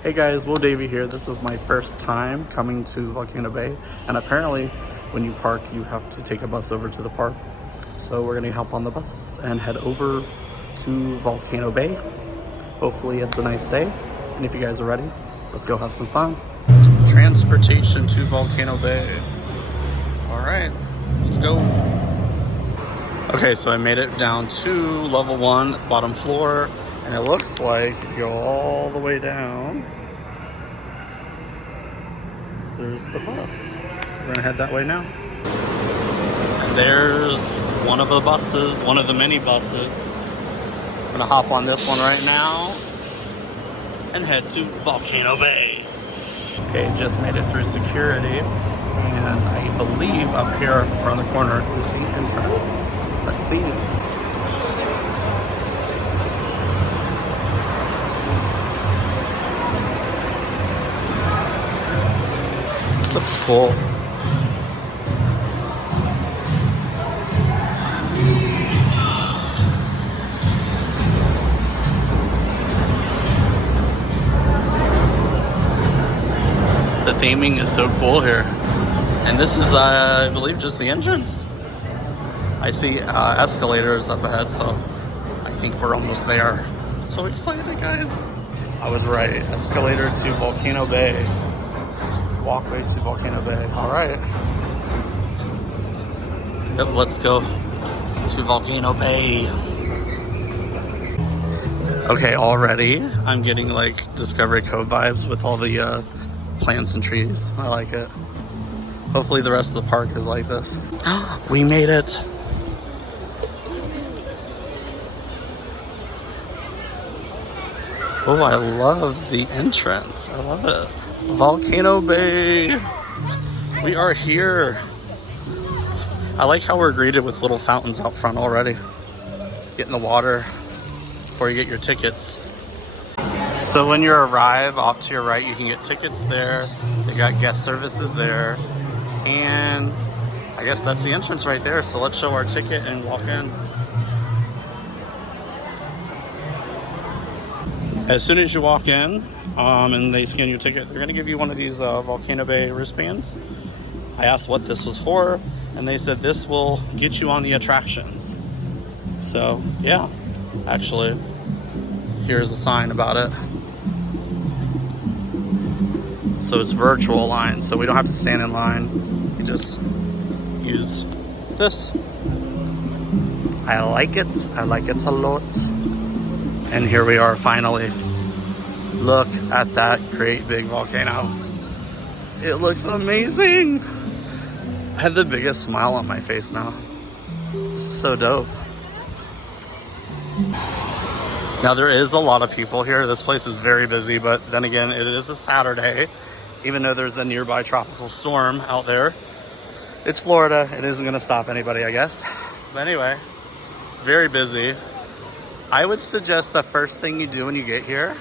Hey guys, Will Davey here. This is my first time coming to Volcano Bay, and apparently when you park you have to take a bus over to the park. So we're gonna hop on the bus and head over to Volcano Bay. Hopefully it's a nice day, and if you guys are ready, let's go have some fun. Transportation to Volcano Bay. All right, let's go. Okay, so I made it down to level 1 at the bottom floor, and it looks like if you go all the way down, there's the bus. We're gonna head that way now. And there's one of the buses, one of the mini buses. I'm gonna hop on this one right now and head to Volcano Bay. Okay, just made it through security, and I believe up here around the corner is the entrance. Let's see. This looks cool. The theming is so cool here. And this is, I believe, just the entrance. I see escalators up ahead, so I think we're almost there. So excited, guys. I was right. Escalator to Volcano Bay. Walkway to Volcano Bay. All right. Yep, let's go to Volcano Bay. Okay, already I'm getting like Discovery Cove vibes with all the plants and trees. I like it. Hopefully the rest of the park is like this. We made it. Oh, I love the entrance. I love it. Volcano Bay. We are here. I like how we're greeted with little fountains out front already. Get in the water before you get your tickets. So when you arrive, off to your right, you can get tickets there. They got guest services there. And I guess that's the entrance right there. So let's show our ticket and walk in. As soon as you walk in and they scan your ticket, they're going to give you one of these Volcano Bay wristbands. I asked what this was for, and they said this will get you on the attractions. So yeah, actually, here's a sign about it. So it's virtual line, so we don't have to stand in line. You just use this. I like it a lot. And here we are finally. Look at that great big volcano. It looks amazing. I have the biggest smile on my face now. This is so dope. Now there is a lot of people here. This place is very busy, but then again, it is a Saturday. Even though there's a nearby tropical storm out there. It's Florida. It isn't gonna stop anybody, I guess. But anyway, very busy. I would suggest the first thing you do when you get here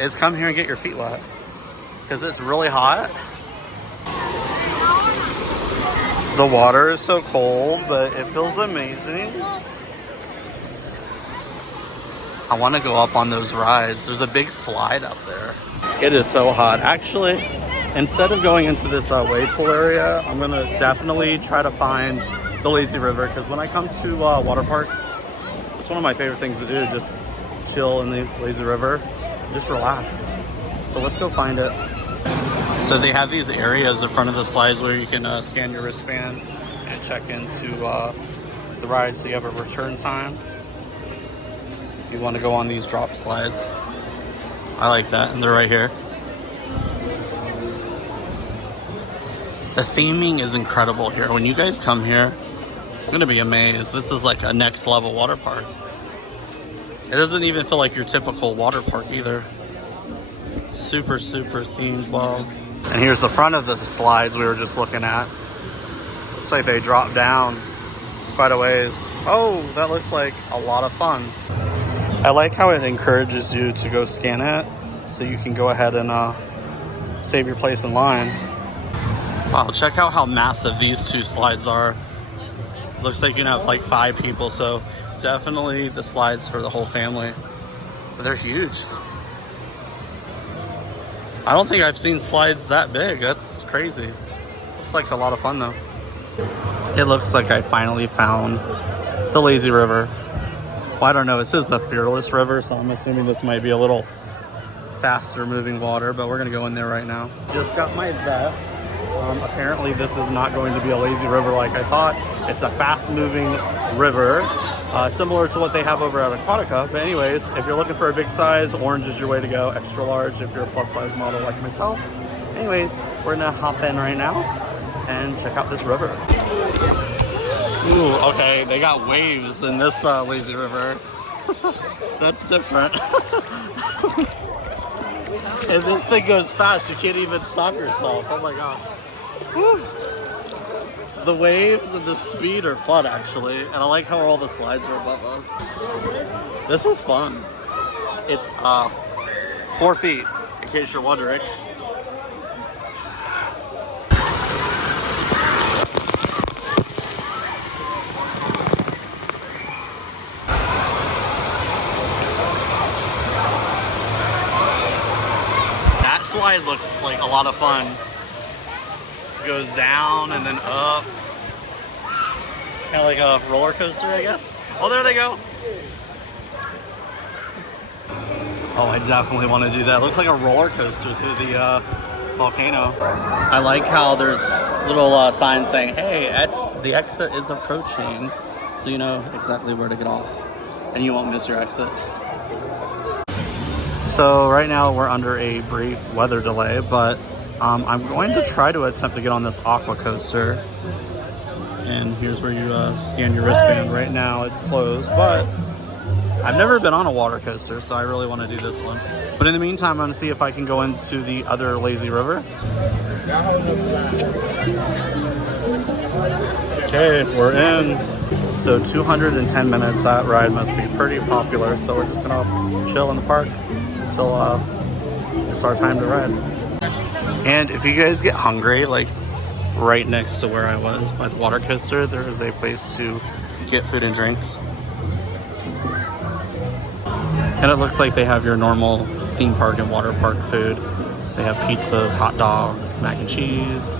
is come here and get your feet wet, because it's really hot. The water is so cold, but it feels amazing. I want to go up on those rides. There's a big slide up there. It is so hot. Actually, instead of going into this wave pool area, I'm going to definitely try to find the lazy river, because when I come to water parks, it's one of my favorite things to do, just chill in the lazy river, just relax. So let's go find it. So they have these areas in front of the slides where you can scan your wristband and check into the ride, so you have a return time. If you want to go on these drop slides. I like that, and they're right here. The theming is incredible here. When you guys come here, I'm gonna be amazed. This is like a next level water park. It doesn't even feel like your typical water park either. Super, super themed well. And here's the front of the slides we were just looking at. Looks like they drop down quite a ways. Oh, that looks like a lot of fun. I like how it encourages you to go scan it, so you can go ahead and save your place in line. Wow, check out how massive these two slides are. Looks like you can have like 5 people, so definitely the slides for the whole family. But they're huge. I don't think I've seen slides that big. That's crazy. Looks like a lot of fun though. It looks like I finally found the lazy river. Well, I don't know. It says the Fearless River, so I'm assuming this might be a little faster moving water, but we're gonna go in there right now. Just got my vest. Apparently this is not going to be a lazy river like I thought. It's a fast moving river, similar to what they have over at Aquatica. But anyways, if you're looking for a big size, orange is your way to go. Extra large if you're a plus size model like myself. Anyways, we're gonna hop in right now and check out this river. Ooh, okay, they got waves in this lazy river. That's different. And this thing goes fast, you can't even stop yourself. Oh my gosh. Woo. The waves and the speed are fun actually. And I like how all the slides are above us. This is fun. It's 4 feet, in case you're wondering. Slide looks like a lot of fun. It goes down and then up. Kind of like a roller coaster, I guess. Oh, there they go. Oh, I definitely want to do that. Looks like a roller coaster through the volcano. I like how there's little signs saying, hey, the exit is approaching. So you know exactly where to get off. And you won't miss your exit. So right now we're under a brief weather delay, but I'm going to try to attempt to get on this aqua coaster. And here's where you scan your wristband. Right now it's closed, but I've never been on a water coaster, so I really want to do this one. But in the meantime, I'm going to see if I can go into the other lazy river. Okay, we're in. So 210 minutes, that ride must be pretty popular. So we're just going to chill in the park until it's our time to ride. And if you guys get hungry, like right next to where I was by the water coaster, there is a place to get food and drinks. And it looks like they have your normal theme park and water park food. They have pizzas, hot dogs, mac and cheese.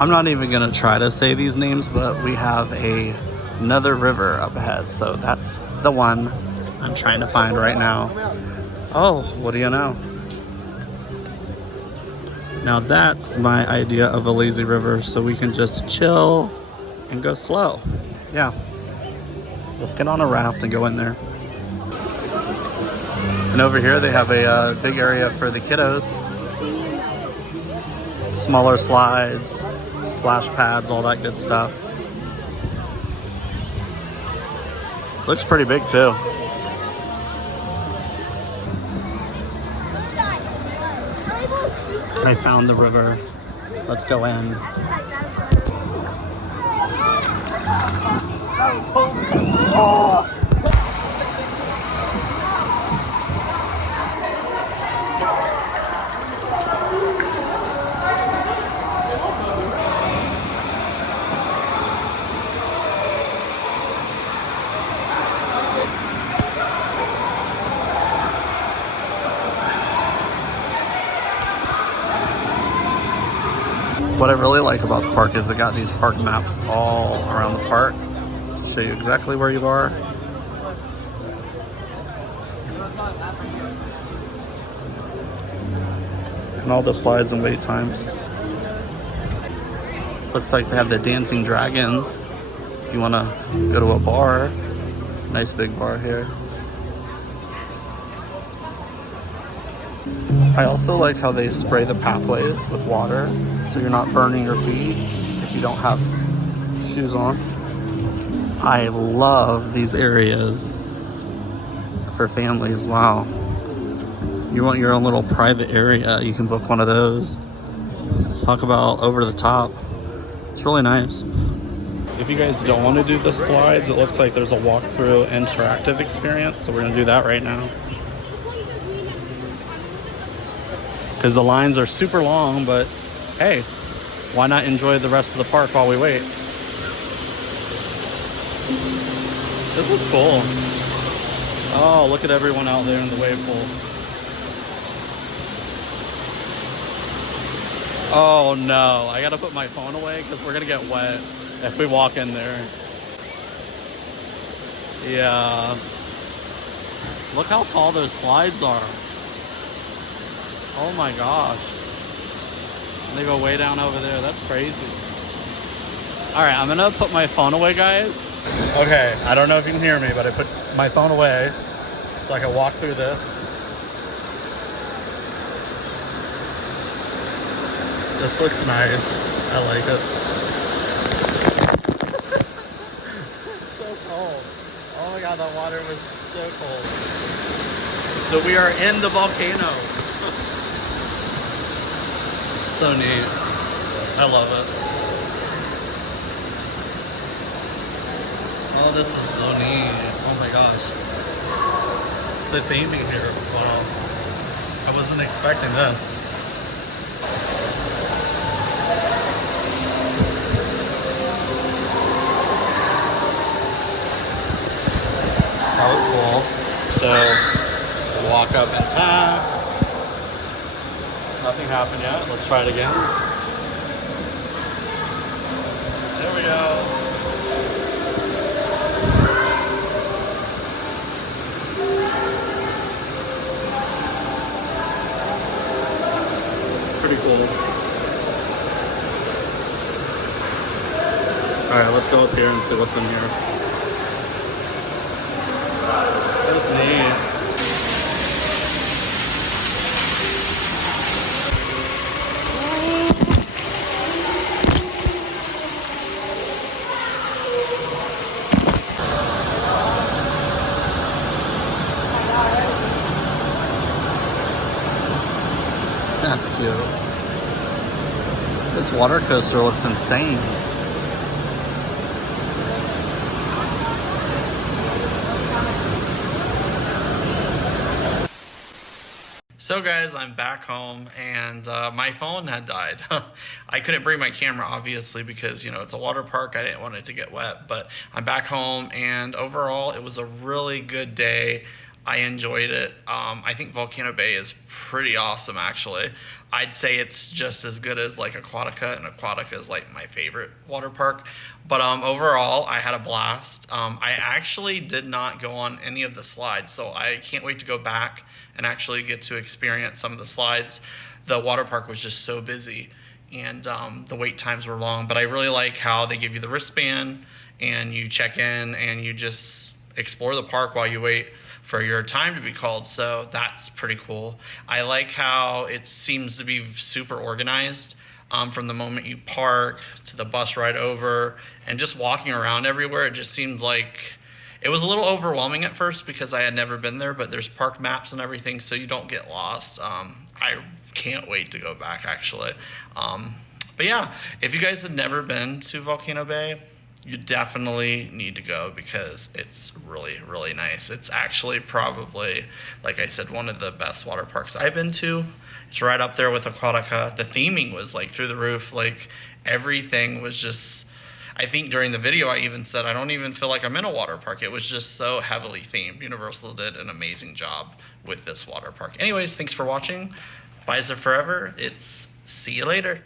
I'm not even gonna try to say these names, but we have another river up ahead. So that's the one I'm trying to find right now. Oh, what do you know? Now that's my idea of a lazy river, so we can just chill and go slow. Yeah, let's get on a raft and go in there. And over here they have a big area for the kiddos. Smaller slides, splash pads, all that good stuff. Looks pretty big too. I found the river. Let's go in. Oh. What I really like about the park is it got these park maps all around the park to show you exactly where you are. And all the slides and wait times. Looks like they have the dancing dragons. If you want to go to a bar, nice big bar here. I also like how they spray the pathways with water so you're not burning your feet if you don't have shoes on. I love these areas for families. Wow. You want your own little private area, you can book one of those. Talk about over the top. It's really nice. If you guys don't want to do the slides, it looks like there's a walkthrough interactive experience, so we're going to do that right now. Because the lines are super long, but hey, why not enjoy the rest of the park while we wait? This is cool. Oh, look at everyone out there in the wave pool. Oh no, I gotta put my phone away because we're gonna get wet if we walk in there. Yeah. Look how tall those slides are. Oh my gosh. And they go way down over there. That's crazy. Alright, I'm gonna put my phone away, guys. Okay, I don't know if you can hear me, but I put my phone away so I can walk through this. This looks nice. I like it. So cold. Oh my god, that water was so cold. So we are in the volcano. So neat. I love it. Oh, this is so neat. Oh my gosh. The theming here. Wow. I wasn't expecting this. That was cool. So, walk up and tap. Nothing happened yet. Let's try it again. There we go. Pretty cool. Alright, let's go up here and see what's in here. That's neat. That's cute. This water coaster looks insane. So guys, I'm back home and my phone had died. I couldn't bring my camera obviously because, you know, it's a water park. I didn't want it to get wet, but I'm back home and overall it was a really good day. I enjoyed it. I think Volcano Bay is pretty awesome actually. I'd say it's just as good as like Aquatica, and Aquatica is like my favorite water park. But overall, I had a blast. I actually did not go on any of the slides, so I can't wait to go back and actually get to experience some of the slides. The water park was just so busy, and the wait times were long. But I really like how they give you the wristband, and you check in, and you just explore the park while you wait for your time to be called, so that's pretty cool. I like how it seems to be super organized from the moment you park to the bus ride over and just walking around everywhere. It just seemed like it was a little overwhelming at first because I had never been there, but there's park maps and everything so you don't get lost. I can't wait to go back actually. But yeah, if you guys have never been to Volcano Bay, you definitely need to go because it's really, really nice. It's actually probably, like I said, one of the best water parks I've been to. It's right up there with Aquatica. The theming was like through the roof. Like everything was just, I think during the video I even said, I don't even feel like I'm in a water park. It was just so heavily themed. Universal did an amazing job with this water park. Anyways, thanks for watching. Bye forever. It's see you later.